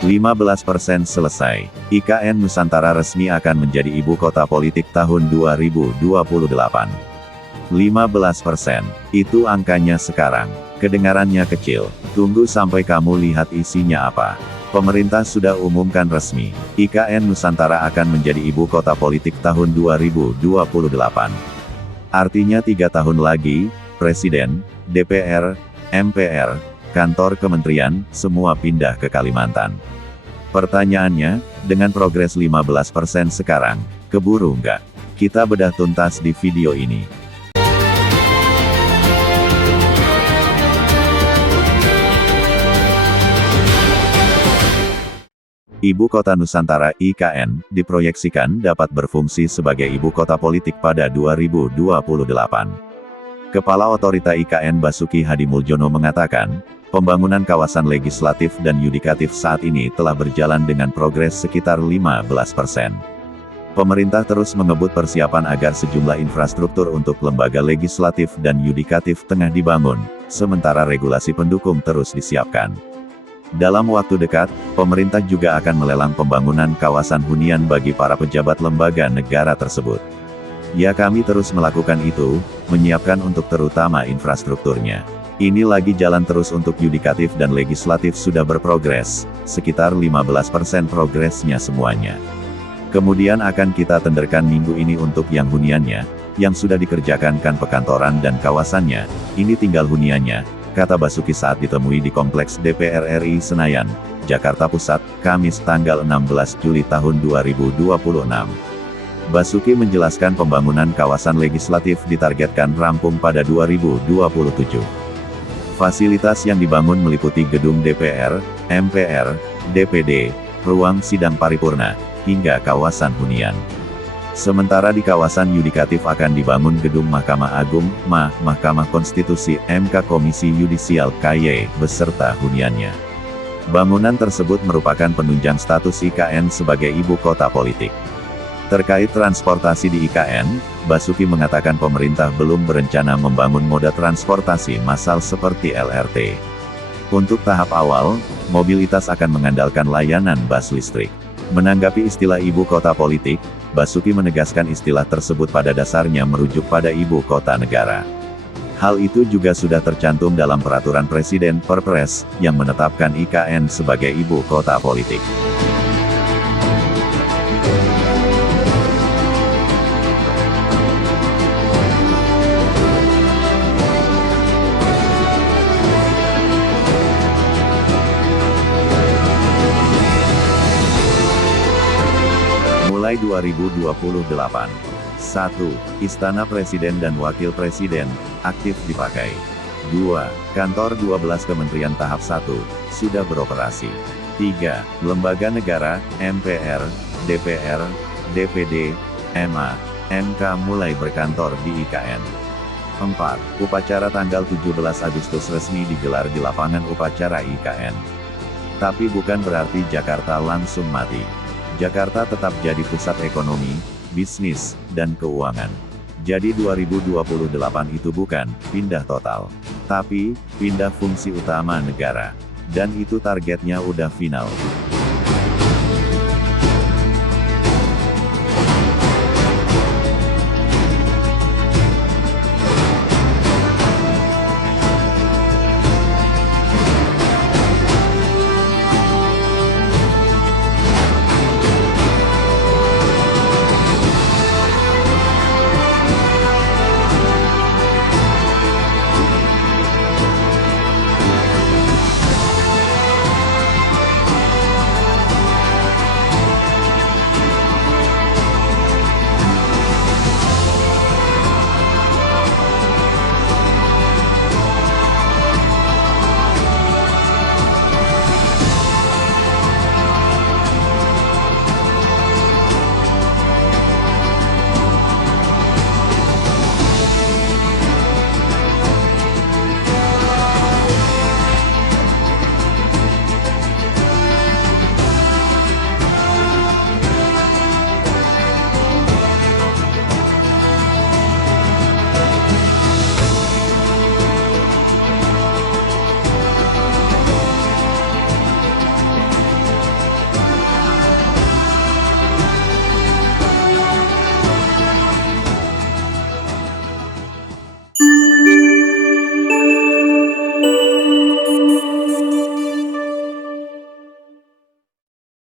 15% selesai. IKN Nusantara resmi akan menjadi ibu kota politik tahun 2028. 15%. Itu angkanya sekarang. Kedengarannya kecil. Tunggu sampai kamu lihat isinya apa. Pemerintah sudah umumkan resmi, IKN Nusantara akan menjadi ibu kota politik tahun 2028. Artinya 3 tahun lagi, Presiden, DPR, MPR, kantor kementerian, semua pindah ke Kalimantan. Pertanyaannya, dengan progres 15% sekarang, keburu nggak? Kita bedah tuntas di video ini. Ibu Kota Nusantara (IKN) diproyeksikan dapat berfungsi sebagai ibu kota politik pada 2028. Kepala Otorita IKN Basuki Hadimuljono mengatakan, pembangunan kawasan legislatif dan yudikatif saat ini telah berjalan dengan progres sekitar 15%. Pemerintah terus mengebut persiapan agar sejumlah infrastruktur untuk lembaga legislatif dan yudikatif tengah dibangun, sementara regulasi pendukung terus disiapkan. Dalam waktu dekat, pemerintah juga akan melelang pembangunan kawasan hunian bagi para pejabat lembaga negara tersebut. Ya, kami terus melakukan itu, menyiapkan untuk terutama infrastrukturnya. Ini lagi jalan terus untuk yudikatif dan legislatif sudah berprogres, sekitar 15% progresnya semuanya. Kemudian akan kita tenderkan minggu ini untuk yang huniannya, yang sudah dikerjakan kan perkantoran dan kawasannya, ini tinggal huniannya, kata Basuki saat ditemui di Kompleks DPR RI Senayan, Jakarta Pusat, Kamis tanggal 16 Juli tahun 2026. Basuki menjelaskan pembangunan kawasan legislatif ditargetkan rampung pada 2027. Fasilitas yang dibangun meliputi gedung DPR, MPR, DPD, ruang sidang paripurna, hingga kawasan hunian. Sementara di kawasan yudikatif akan dibangun gedung Mahkamah Agung, Mahkamah Konstitusi, MK Komisi Yudisial KY, beserta huniannya. Bangunan tersebut merupakan penunjang status IKN sebagai ibu kota politik. Terkait transportasi di IKN, Basuki mengatakan pemerintah belum berencana membangun moda transportasi massal seperti LRT. Untuk tahap awal, mobilitas akan mengandalkan layanan bus listrik. Menanggapi istilah ibu kota politik, Basuki menegaskan istilah tersebut pada dasarnya merujuk pada ibu kota negara. Hal itu juga sudah tercantum dalam peraturan Presiden Perpres, yang menetapkan IKN sebagai ibu kota politik. Mulai 2028. 1. Istana Presiden dan Wakil Presiden, aktif dipakai. 2. Kantor 12 Kementerian tahap 1, sudah beroperasi. 3. Lembaga negara, MPR, DPR, DPD, MA, MK mulai berkantor di IKN. 4. Upacara tanggal 17 Agustus resmi digelar di lapangan upacara IKN. Tapi bukan berarti Jakarta langsung mati. Jakarta tetap jadi pusat ekonomi, bisnis, dan keuangan. Jadi 2028 itu bukan pindah total, tapi pindah fungsi utama negara. Dan itu targetnya udah final.